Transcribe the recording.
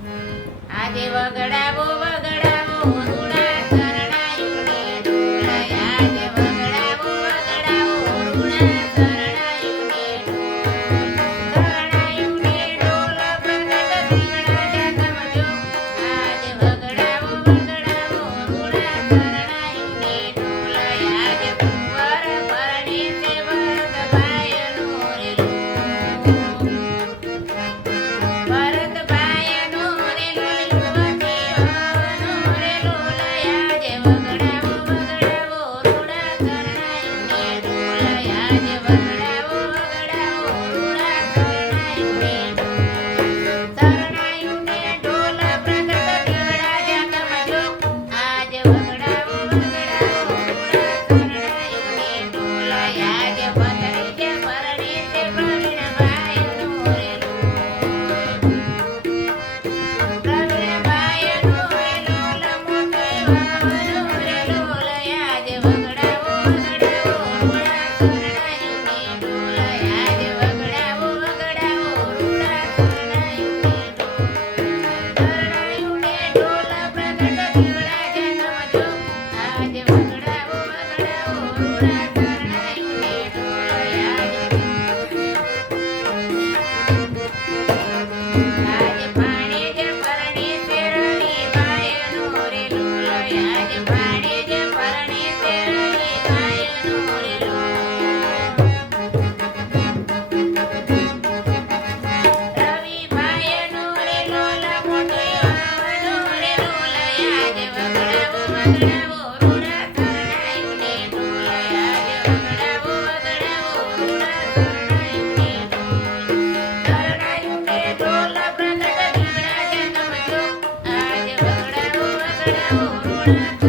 આજે વગડાવો વગડાવો રૂડા શરણાયું ને ઢોલ આજે વગડાવો વગડાવો રૂડા શરણાયું ને ઢોલ પ્રગટ દીવડા જગમજો આજે વગડાવો વગડાવો રૂડા શરણાયું ને ઢોલ આજે કુંવર પરણે તે વરદ ભાયનો રે ભરત ભાયનો રે લોલવતીઓનો રે લોલ આજે વગડાવો વગડાવો રૂડા શરણાયું ને ઢોલ આજે વગડાવો વગડાવો રૂડા શરણાયું ને શરણાયું ને ઢોલ પ્રગટ દીવડા જગમજો આજે વગડાવો વગડાવો રૂડા શરણાયું ને ઢોલ આજે પતરી કે પરણે તે પ્રવીણ ભાયનો રે પ્રવીણ ભાયનો રે લોલ મોટેવાનો રે લોલ આજે વગડાવો વગડાવો રૂડા શરણાયું ને ઢોલ આજે વગડાવો વગડાવો રૂડા શરણાયું ને શરણાયું ને ઢોલ પ્રગટ દીવડા જગમજો આજે વગડાવો વગડાવો રૂડા શરણાયું ને ઢોલ આજે પાણે જ પરણે તે રવિ ભાયનો રે લોલ આજે પાણે જ પરણે તે રવિ ભાયનો રે લોલ રવિ ભાયનો રે લોલ મોટેવાનો રે લોલ આજે વગડાવો વગડાવો રૂડા શરણાયું ને ઢોલ આજે વગડાવો વગડાવો રૂડા શરણાયું ને શરણાયું ને ઢોલ પ્રગટ દીવડા જગમજો આજે વગડાવો વગડાવો રૂડા